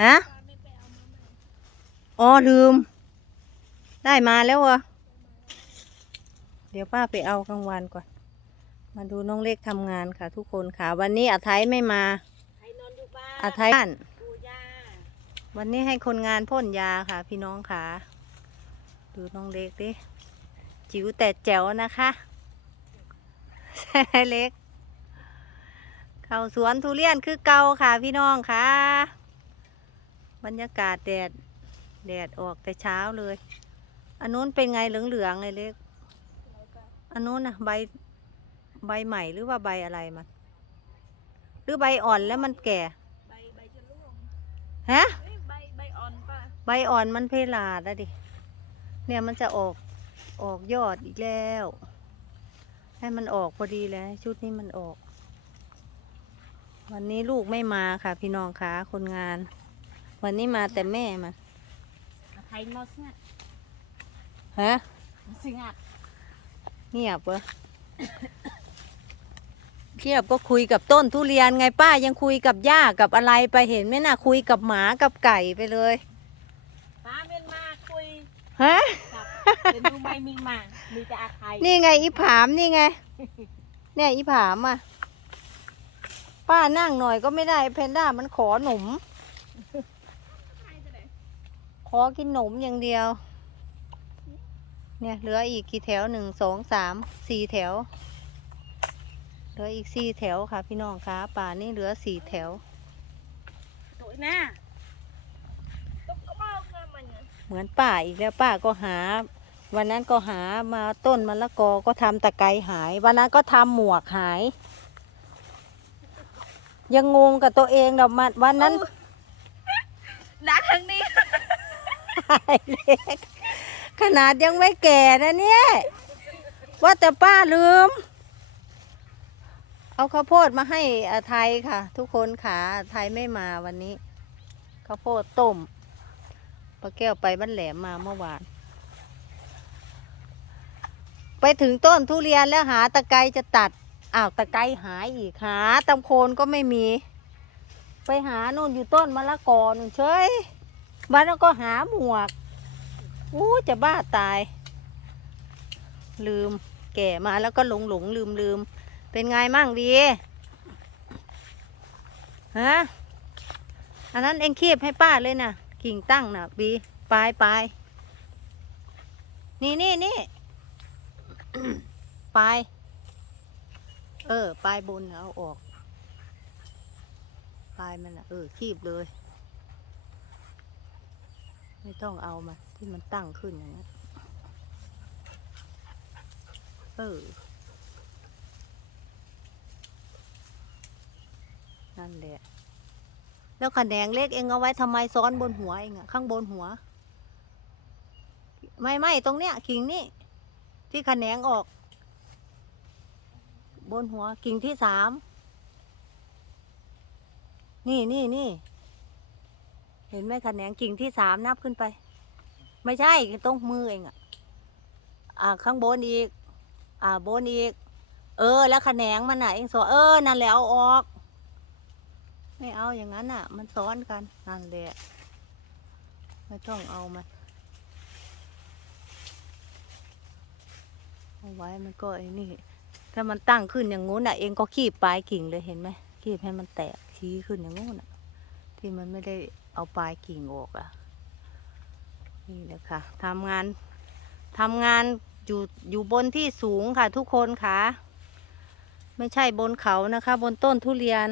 ฮะอ๋อลืม ได้มาแล้วเหรอเดี๋ยวป้าไปเอากลางวันก่อน มาดูน้องเล็กทำงานค่ะทุกคนค่ะ วันนี้อาไทยไม่มาใครนอนอยู่บ้านอาไทยบ้านดูย่าวันนี้ให้คนงานพ่นยาค่ะ พี่น้องค่ะ ดูน้องเล็กดิจิ๋วแต่แจ๋วนะคะใช่ไหมเล็ก เข้าสวนทุเรียนคือเก่าค่ะพี่น้องค่ะ บรรยากาศแดด แดดออกแต่เช้าเลย อันนู้นเป็นไงเหลืองๆไงเล็ก อันนู้นนะใบ ใบใหม่หรือว่าใบอะไรมัน หรือใบอ่อนแล้วมันแก่ ใบใบจะร่วงฮะ เอ้ยใบใบอ่อนป่ะใบอ่อนมันเพลาดแล้วดิ เนี่ยมันจะออก ออกยอดอีกแล้ว ให้มันออกพอดีเลยชุดนี้มันออก วันนี้ลูกไม่มาค่ะ พี่น้องคะคนงาน วันนี้มาแต่แม่มาใครนอนสิงะฮะสิงะเงียบเวะเทียบก็คุยกับต้นทุเรียนไงป้ายังคุยกับหญ้ากับอะไรไปเห็นไหมน่ะคุยกับหมากับไก่ไปเลยป้าเป็นมาคุยฮะกับเป็นดูไม่มีมามีแต่อาใครนี่ไงอีผามนี่ไงเนี่ยอีผามอะป้านั่งหน่อยก็ไม่ได้เพนด้ามันขอหนมข อกินหนมอย่างเดียว เนี่ยเหลืออีกกี่แถวหนึ่งสองสามสี่แถว เหลืออีกสี่แถวค่ะ พี่น้องคะป่านี่เหลือสี่แถวตุ๋ยนะตุ๊กกระบอกนะมันเนี่ยเหมือนป้าอีกแล้วป้าก็หา วันนั้นก็หามาต้นมะละกอก็ทำตะไคร้หาย วันนั้นก็ทำหมวกหาย ยังงงกับตัวเองดอกมันวันนั้นดักทายเล็ก ขนาดยังไม่แก่นะเนี่ย ว่าแต่ป้าลืม เอาข้าวโพดมาให้อาไทยค่ะ ทุกคนค่ะอาไทยไม่มาวันนี้ข้าวโพดต้มป้าแก้วไปบ้านแหลมมาเมื่อวาน ไปถึงต้นทุเรียนแล้วหาตะไคร้จะตัดอ้าวตะไคร้หายอีกหาตำโคนก็ไม่มี ไปหานู่นอยู่ต้นมะละกอนู่นเฉย วันนั้นก็หาหมวกอู้จะบ้าตาย ลืม แก่มาแล้วก็หลงหลงลืมลืมเป็นไงมั่งดีฮะอันนั้นเองคีบให้ป้าเลยนะกิ่งตั้งนะบีปลายปลายนี่นี่นี่ปลายเออปลายบนเอาออกปลายมันอะเออคีบเลย ไม่ต้องเอามา ที่มันตั้งขึ้นอย่างนี้นเออนั่นแหละ แล้วขนแหนงเล็กเองเอาไว้ทำไมซ้อนบนหัวเองอะข้างบนหัว ไม่ไม่ตรงเนี้ยกิ่งนี่ ที่ขนแหนงออก บนหัวกิ่งที่สาม นี่นี่นี่ เห็นไหมขนแหนงกิ่งที่สามนับขึ้นไป ไม่ใช่ตรงมือเองอะอ่าข้างบนอีก อ่าบนอีก เออ แล้วขแหนงมันน่ะเองสอเออนั่นแหละเอาออก ไม่เอาอย่างนั้นน่ะ มันซ้อนกันนั่นแหละไม่ต้องเอามันเอาไว้มันก็ไอ้นี่ ถ้ามันตั้งขึ้นอย่างงู้นน่ะ เองก็ขีบปลายกิ่งเลยเห็นไหมขีบให้มันแตกชี้ขึ้นอย่างงู้นน่ะ ที่มันไม่ได้เอาปลายกิ่งออกอะ นี่แหละคะทำงานทำงานอยู่อยู่บนที่สูงค่ะทุกคนค่ะ ไม่ใช่บนเขานะคะ บนต้นทุเรียน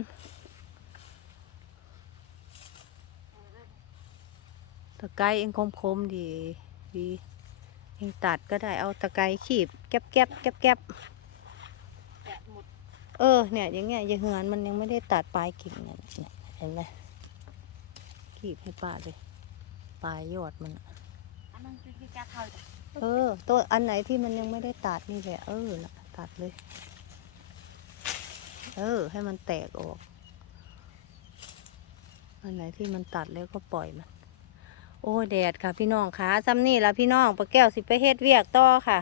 ตะไคร้เองคมๆดีดีเองตัดก็ได้เอาตะไคร้ขีบแก๊บแก๊บแก๊บแก๊บเออเนี่ยอย่างเงี้ยยังเหือนมันยังไม่ได้ตัดปลายกิ่งเนี่ยเห็นไหม ขีบให้ป้าเลยปลายยอดมันอะอันนั้นคือแกะเท่าจ้ะเออตัวอันไหนที่มันยังไม่ได้ตัดนี่แหละเออน่ะตัดเลย เออ ให้มันแตกออก อันไหนที่มันตัดแล้วก็ปล่อยมัน โอ้ยแดดค่ะพี่น้องค่ะซ้ำนี่ละพี่น้องปลาแก้วสิไปเฮ็ดเวียกต่อค่ะ